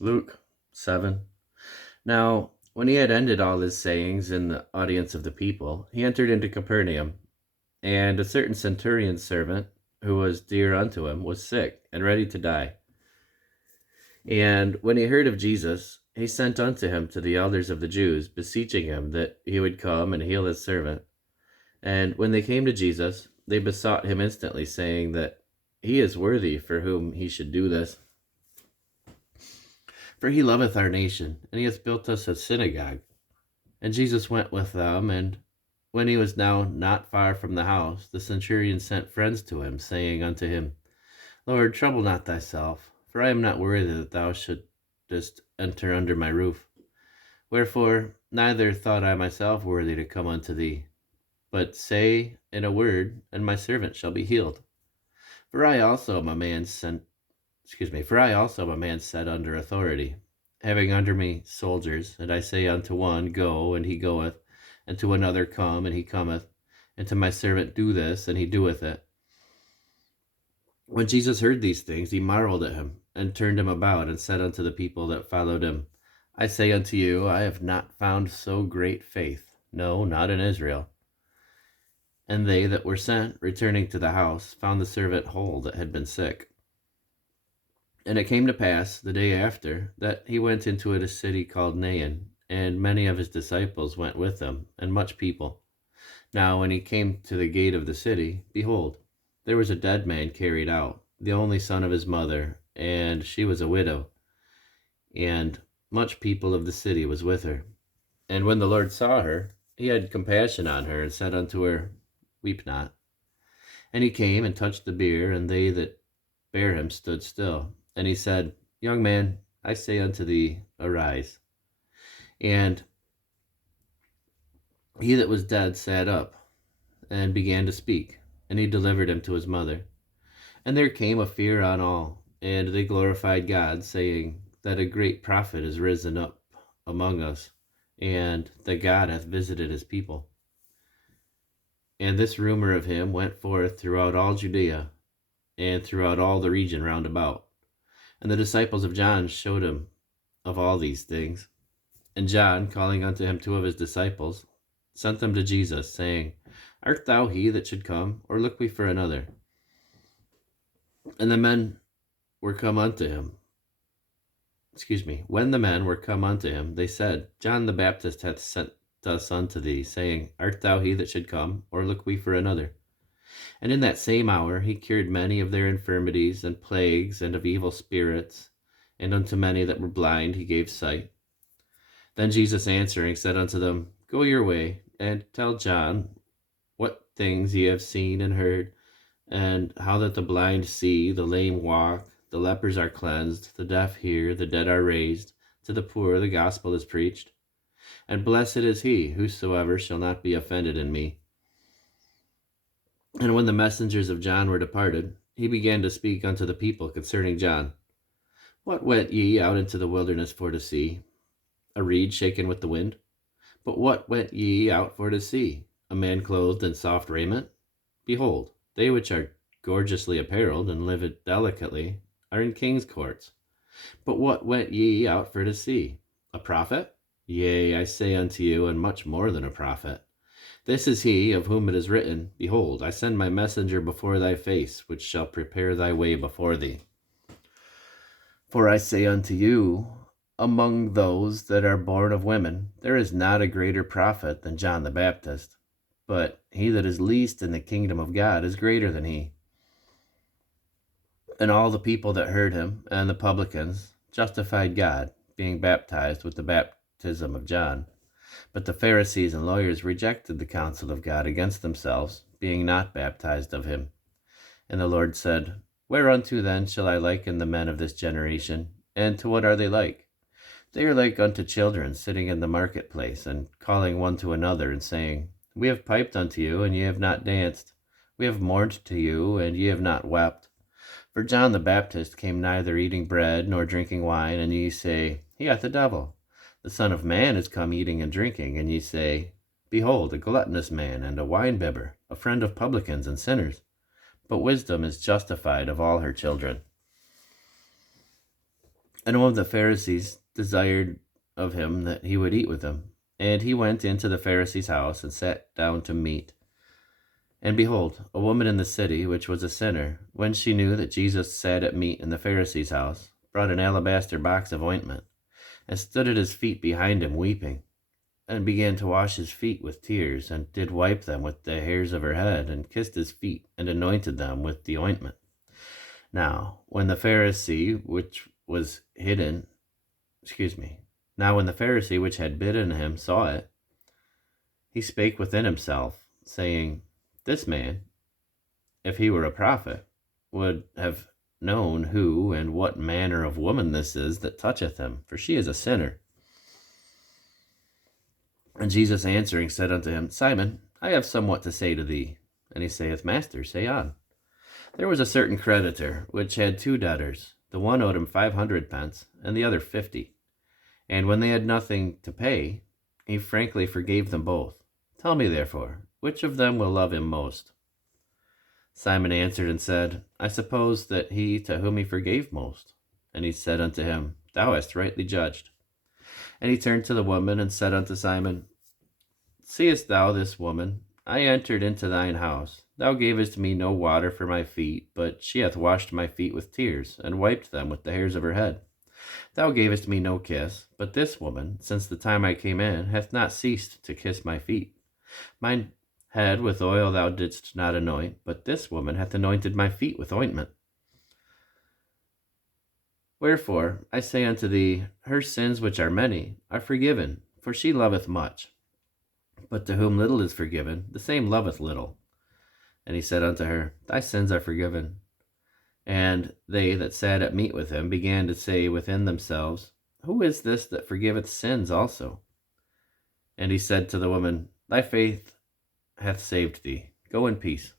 Luke 7. Now, when he had ended all his sayings in the audience of the people, he entered into Capernaum. And a certain centurion's servant, who was dear unto him, was sick and ready to die. And when he heard of Jesus, he sent unto him to the elders of the Jews, beseeching him that he would come and heal his servant. And when they came to Jesus, they besought him instantly, saying that he is worthy for whom he should do this. For he loveth our nation, and he hath built us a synagogue. And Jesus went with them, and when he was now not far from the house, the centurion sent friends to him, saying unto him, Lord, trouble not thyself, for I am not worthy that thou shouldest enter under my roof. Wherefore, neither thought I myself worthy to come unto thee, but say in a word, and my servant shall be healed. For I also am a man set under authority, having under me soldiers, and I say unto one, Go, and he goeth, and to another, Come, and he cometh, and to my servant, Do this, and he doeth it. When Jesus heard these things, he marveled at him, and turned him about, and said unto the people that followed him, I say unto you, I have not found so great faith, no, not in Israel. And they that were sent, returning to the house, found the servant whole that had been sick. And it came to pass, the day after, that he went into a city called Nain, and many of his disciples went with him, and much people. Now when he came to the gate of the city, behold, there was a dead man carried out, the only son of his mother, and she was a widow. And much people of the city was with her. And when the Lord saw her, he had compassion on her, and said unto her, Weep not. And he came and touched the bier, and they that bare him stood still. And he said, Young man, I say unto thee, arise. And he that was dead sat up, and began to speak, and he delivered him to his mother. And there came a fear on all, and they glorified God, saying that a great prophet is risen up among us, and that God hath visited his people. And this rumor of him went forth throughout all Judea, and throughout all the region round about. And the disciples of John showed him of all these things. And John, calling unto him two of his disciples, sent them to Jesus, saying, Art thou he that should come, or look we for another? And the men were come unto him. When the men were come unto him, they said, John the Baptist hath sent us unto thee, saying, Art thou he that should come, or look we for another? And in that same hour he cured many of their infirmities and plagues and of evil spirits, and unto many that were blind he gave sight. Then Jesus answering said unto them, Go your way, and tell John what things ye have seen and heard, and how that the blind see, the lame walk, the lepers are cleansed, the deaf hear, the dead are raised, to the poor the gospel is preached. And blessed is he whosoever shall not be offended in me. And when the messengers of John were departed, he began to speak unto the people concerning John. What went ye out into the wilderness for to see? A reed shaken with the wind? But what went ye out for to see? A man clothed in soft raiment? Behold, they which are gorgeously apparelled and live delicately are in king's courts. But what went ye out for to see? A prophet? Yea, I say unto you, and much more than a prophet. This is he of whom it is written, Behold, I send my messenger before thy face, which shall prepare thy way before thee. For I say unto you, among those that are born of women, there is not a greater prophet than John the Baptist, but he that is least in the kingdom of God is greater than he. And all the people that heard him, and the publicans, justified God, being baptized with the baptism of John. But the Pharisees and lawyers rejected the counsel of God against themselves, being not baptized of him. And the Lord said, Whereunto then shall I liken the men of this generation? And to what are they like? They are like unto children sitting in the marketplace, and calling one to another, and saying, We have piped unto you, and ye have not danced. We have mourned to you, and ye have not wept. For John the Baptist came neither eating bread nor drinking wine, and ye say, He hath a devil. The Son of Man is come eating and drinking, and ye say, Behold, a gluttonous man, and a winebibber, a friend of publicans and sinners. But wisdom is justified of all her children. And one of the Pharisees desired of him that he would eat with him. And he went into the Pharisee's house and sat down to meat. And behold, a woman in the city, which was a sinner, when she knew that Jesus sat at meat in the Pharisee's house, brought an alabaster box of ointment, and stood at his feet behind him weeping, and began to wash his feet with tears, and did wipe them with the hairs of her head, and kissed his feet, and anointed them with the ointment. Now, when the Pharisee which had bidden him saw it, he spake within himself, saying, This man, if he were a prophet, would have known who and what manner of woman this is that toucheth him, for she is a sinner. And Jesus answering said unto him, Simon, I have somewhat to say to thee. And he saith, Master, say on. There was a certain creditor, which had 2 debtors. The one owed him 500 pence, and the other 50. And when they had nothing to pay, he frankly forgave them both. Tell me, therefore, which of them will love him most? Simon answered and said, I suppose that he to whom he forgave most. And he said unto him, Thou hast rightly judged. And he turned to the woman and said unto Simon, Seest thou this woman? I entered into thine house. Thou gavest me no water for my feet, but she hath washed my feet with tears, and wiped them with the hairs of her head. Thou gavest me no kiss, but this woman, since the time I came in, hath not ceased to kiss my feet. Mine head with oil thou didst not anoint, but this woman hath anointed my feet with ointment. Wherefore, I say unto thee, her sins, which are many, are forgiven, for she loveth much. But to whom little is forgiven, the same loveth little. And he said unto her, Thy sins are forgiven. And they that sat at meat with him began to say within themselves, Who is this that forgiveth sins also? And he said to the woman, Thy faith hath saved thee. Go in peace.